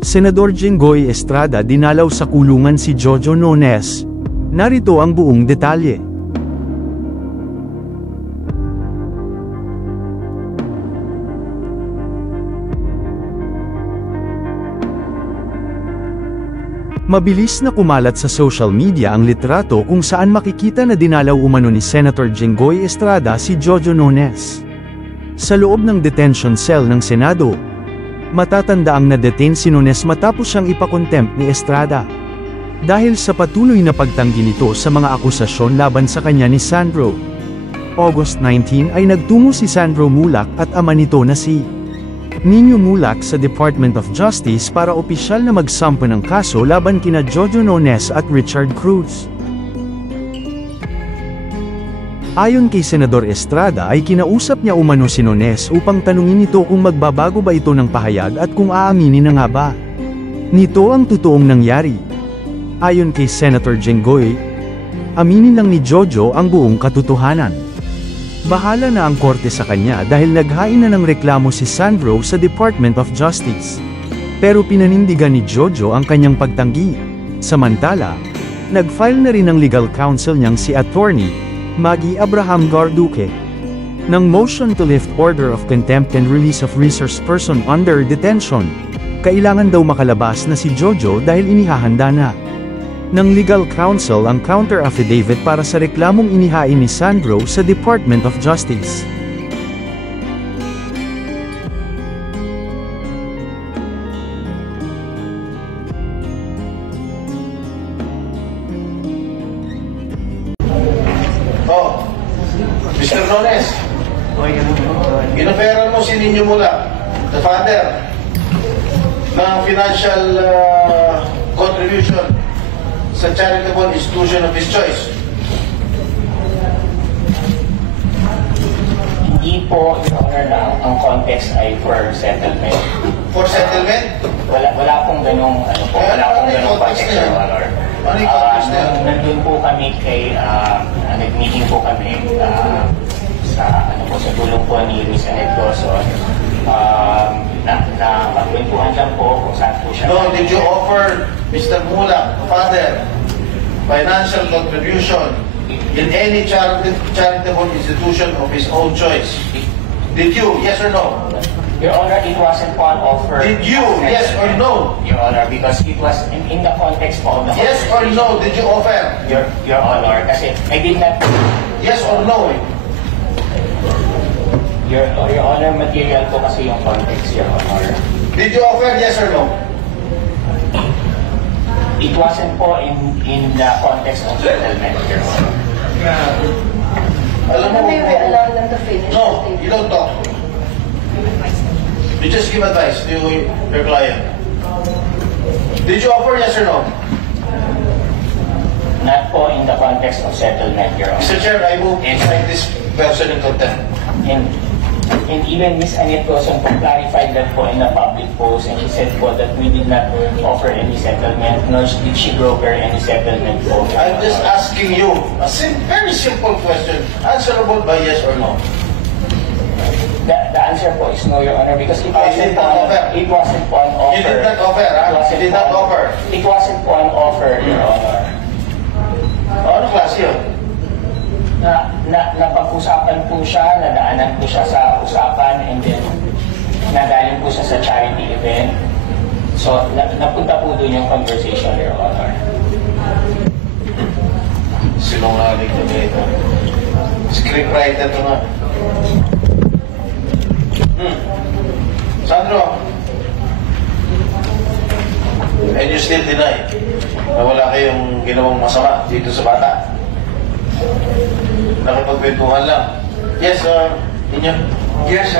Senador Jinggoy Estrada dinalaw sa kulungan si Jojo Nones. Narito ang buong detalye. Mabilis na kumalat sa social media ang litrato kung saan makikita na dinalaw umano ni Senator Jinggoy Estrada si Jojo Nones. Sa loob ng detention cell ng Senado, matatandaang na-detain si Nones matapos siyang ipakontempt ni Estrada. Dahil sa patuloy na pagtanggi nito sa mga akusasyon laban sa kanya ni Sandro. August 19 ay nagtungo si Sandro Mulak at ama nito na si Nino Mulak sa Department of Justice para opisyal na magsampa ng kaso laban kina Jojo Nones at Richard Cruz. Ayon kay Senador Estrada ay kinausap niya umano si Nones upang tanungin ito kung magbabago ba ito ng pahayag at kung aaminin na nga ba nito ang totoong nangyari. Ayon kay Senator Jinggoy, aminin lang ni Jojo ang buong katotohanan. Bahala na ang korte sa kanya dahil naghain na ng reklamo si Sandro sa Department of Justice. Pero pinanindigan ni Jojo ang kanyang pagtanggi. Samantala, nag-file na rin ng legal counsel niyang si Attorney Maggie Abraham Garduque ng motion to lift order of contempt and release of resource person under detention. Kailangan daw makalabas na si Jojo dahil inihahanda na ng legal counsel ang counter affidavit para sa reklamong inihain ni Sandro sa Department of Justice. Oh, Mr. Nones, inoferan mo si Nino Mulak, the father, ng financial contribution sa charitable institution of his choice. Hindi po, Your Honor, ang context ay for settlement. For settlement? Wala pong ganong, wala pong ganong context, Your Honor. Ano yung context na yun? Nandun po kami kay, nag-meeting po kami sa tulong po ni Luis Anedroson. Pagkwentuhan lang po kung saan po siya. No, did you offer Mr. Mulak, father, financial contribution in any charitable institution of his own choice? Did you? Yes or no? Your Honor, it wasn't one offer. Did you? Yes or no? Your Honor, because it was in the context of the... Yes or no? Did you offer? Your Honor, kasi I did not... Yes or no? Your Honor, material po kasi yung context, Your Honor. Did you offer? Yes or no? It wasn't po in the context of settlement, Your Honor. Alam mo, May we allow them to finish? no, you don't talk. You just give advice to your client. Did you offer? Yes or no? Not po in the context of settlement, Your Honor. Mr. Chair, I move to find this person in contempt. And even Ms. Annette Roson po clarified that po in a public post, and she said po that we did not offer any settlement, nor did she broker any settlement po. I'm just asking you a very simple question, answerable by yes or no. The answer po is no, Your Honor, because it You wasn't did not offer. It wasn't po an offer. You did not offer, It huh? wasn't You did po not an- offer. It wasn't po an offer, Your Honor. Ano klase yun? Napag-usapan po siya, nadaanan po siya sa usapan, and then nagaling po siya sa charity event. So, napunta po doon yung conversation, Your Honor. Sinungaling ko dito. Scriptwriter ko na. Sandro, and you still deny na wala kayong ginawang masama dito sa bata? Nakipagkwentuhan lang. Yes, Ninyo? Yes,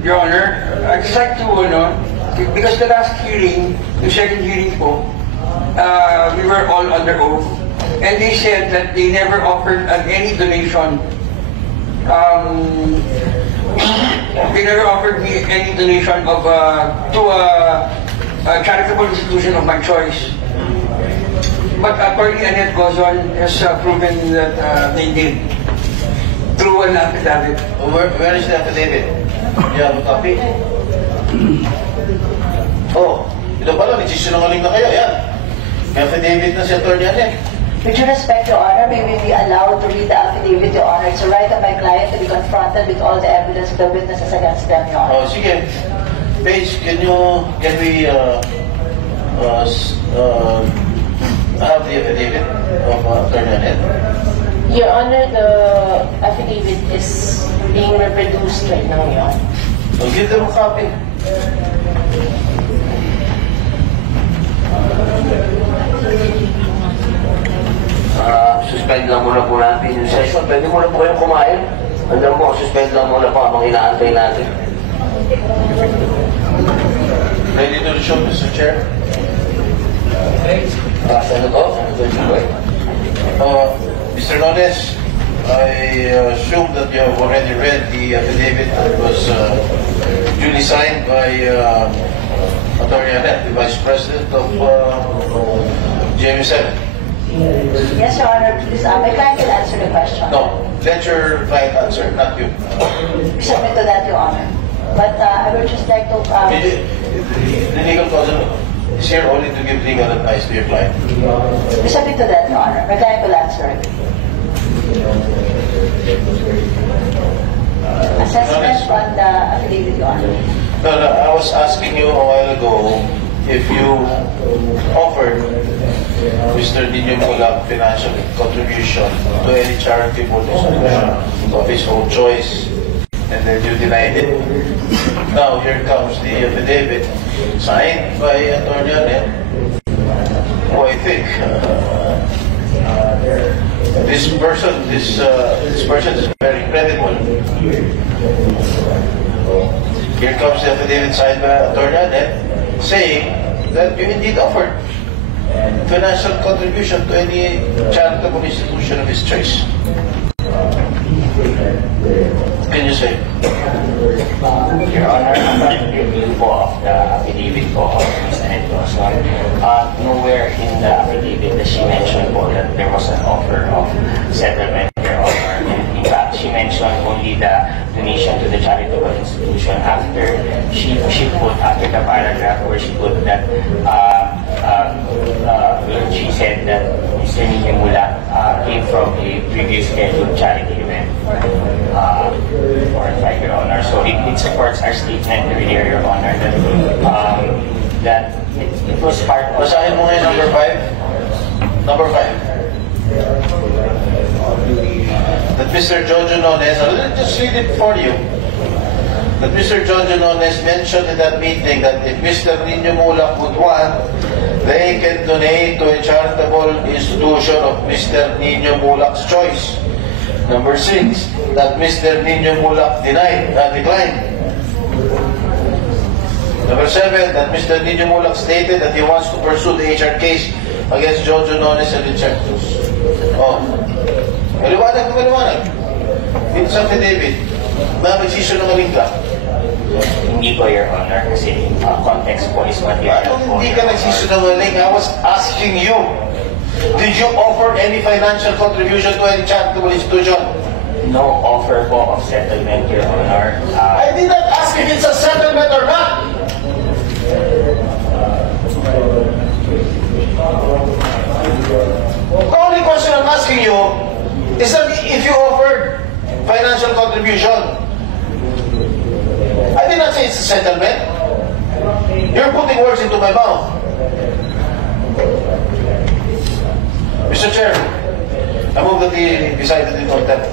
Your Honor. I'd just like to, because the last hearing, the second hearing po, we were all under oath, and they said that they never offered any donation. They never offered me any donation of to a charitable institution of my choice. But Attorney Annette Gozon has proven that they did through an affidavit. Where is the affidavit? You have a copy? Oh, Ito pala, nagsisinungaling na kayo. Yan. May affidavit na si Atty. Annette. With due respect, Your Honor, may we be allowed to read the affidavit, Your Honor? It's a right of my client to be confronted with all the evidence of the witnesses against them, Your Honor. Oh, sige. Paige, can we have the affidavit of Atty. Annette? Your Honor, the affidavit is being reproduced right now, Your Honor. So give them a copy. Suspend lang muna po natin yung session. Pwede muna po kayong kumain. Alam mo, suspend lang muna po habang inaantay natin. Ready to show, Mr. Chair? Senator Joy. Mr. Nones, I assume that you have already read the affidavit that was duly signed by Atty. Annette, the Vice President of GMA7. Yes, Your Honor, please, my client will answer the question. No, let your client answer, not you. We submit to that, Your Honor. But I would just like to... The legal counsel is here only to give legal advice to your client. we submit to that, Your Honor. My client will answer it. Assessment on the affidavit, Your Honor. No, I was asking you a while ago if you offered Mr. Nino Mulak financial contribution to any charitable institution of his own choice, and then you denied it. Now here comes the affidavit signed by Atty. Annette, who I think this person is very credible. Here comes the affidavit signed by Atty. Annette saying that you indeed offered financial contribution to any charitable institution of his choice. Can you say? Your Honor, upon review po of the affidavit po of Ms. Annette Lawson, nowhere in the affidavit that she mentioned po that there was an offer of settlement, Your Honor. In fact, she mentioned only the donation to the charitable institution after she put after the paragraph where she put that she said that Mr. Nino Mulak came from a previous scheduled charity event or five, Your Honor. So it supports our statement earlier, Your Honor, that it was part of... Basahin mo ngayon number 5. Number 5. That Mr. Jojo Nones, I'll just read it for you. That Mr. Jojo Nones mentioned in that meeting that if Mr. Nino Mulak would want, they can donate to a charitable institution of Mr. Nino Mulak's choice. Number 6, that Mr. Nino Mulak declined. Number 7, that Mr. Nino Mulak stated that he wants to pursue the HR case against Jojo Nones and Richard Cruz. Oh. Maliwanag na maliwanag. Dito sa affidavit, na magsisinungaling ka. Hindi po, Your Honor, kasi context po is material po. Hindi ka nagsisinungaling. I was asking you, did you offer any financial contribution to any charitable institution? No offer po of settlement, Your Honor. I did not ask if it's a settlement or not. The only question I'm asking you is that if you offered financial contribution. I did not say it's a settlement. You're putting words into my mouth. Mr. Chair, I move that he be cited in contempt.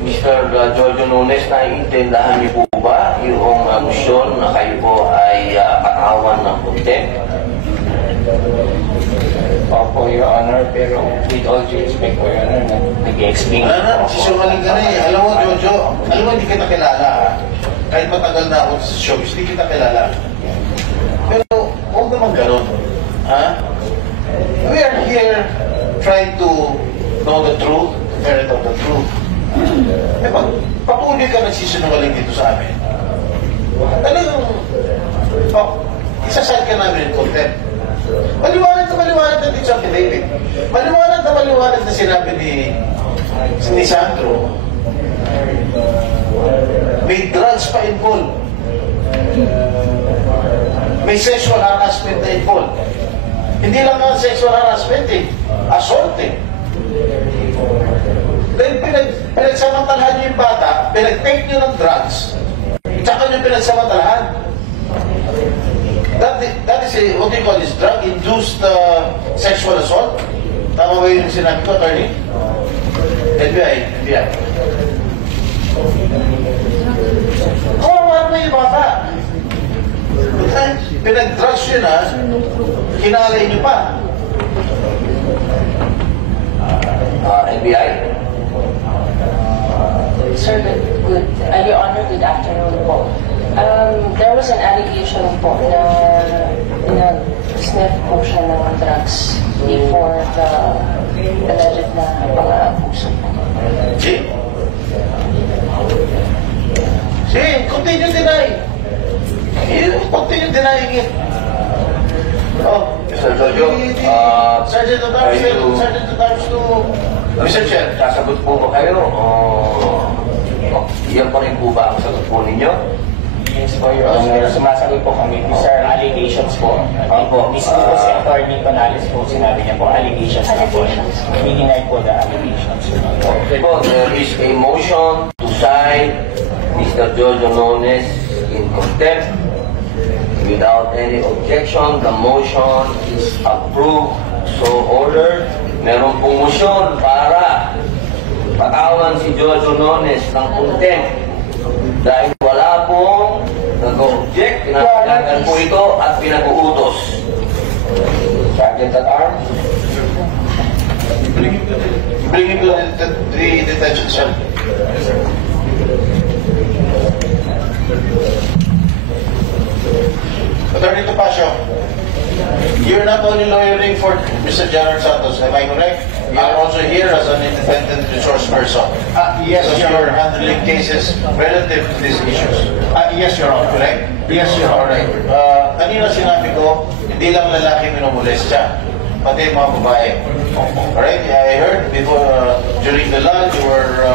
Mr. Jojo Nunes, naiintindahan niyo po ba yung motion na kayo po ay patawan ng contempt? Opo, Your Honor, pero with all due respect po, Your Honor, nag-explain Wala na, sisumaling ka na eh. Alam mo, Jojo, alam mo, hindi kita kilala. Kahit matagal na ako sa showbiz, hindi kita kilala. Pero, huwag naman ganun. Ha? We are here trying to know the truth, ferret out the truth. Eh, patuloy ka nagsisinungaling dito sa amin. Talagang, isasad ka namin in contempt. Maliwanag na dito sa affidavit. Maliwanag na sinabi ni Sandro. May drugs pa involved. may sexual harassment na involved. Hindi lang nga sexual harassment eh, assault eh. Dahil pinagsamantalahan niyo yung bata, pinag-take niyo ng drugs, tsaka niyo pinagsamantalahan. That is a, what do you call this, drug-induced sexual assault? Tama ba yung sinabi ko, attorney? FBI. Kawawa na yung bata. Pinag-drugs yun ha, kinalay niyo pa. NBI? Sir, Your Honor, good afternoon po. There was an allegation po na sniff po siya ng drugs before the alleged na pang-aabuso po. Continue denying. Continue denying it. Oh, Mr. Jojo, Sergeant at Arms to Mr. Chair. sasagot po ba kayo? Iyan pa rin po ba ang sagot po ninyo? Yes po, Your Honor. Sumasagot po kami. These are allegations po. Mismo po si Attorney Canales po, sinabi niya po, allegations na po. We deny po the allegations. Okay po, there is a motion to cite Mr. Jojo Nones in contempt. Without any objection, the motion is approved. So ordered. Meron pong motion para patawan si Jojo Nones ng contempt. Dahil wala pong nag-object, pinapalagan po ito at pinag-uutos. Sergeant at Arms? Bring him to the detention cell. Attorney Topacio, you're not only lawyering for Mr. Gerard Santos, am I correct? You're also here as an independent resource person. Yes, so Your you're Honor. handling cases relative to these issues. Yes, Your Honor. Correct? Yes, Your Honor. Alright. Kanina sinabi ko, hindi lang lalaki minumulestya, pati mga babae. Alright? I heard before, during the lunch, you were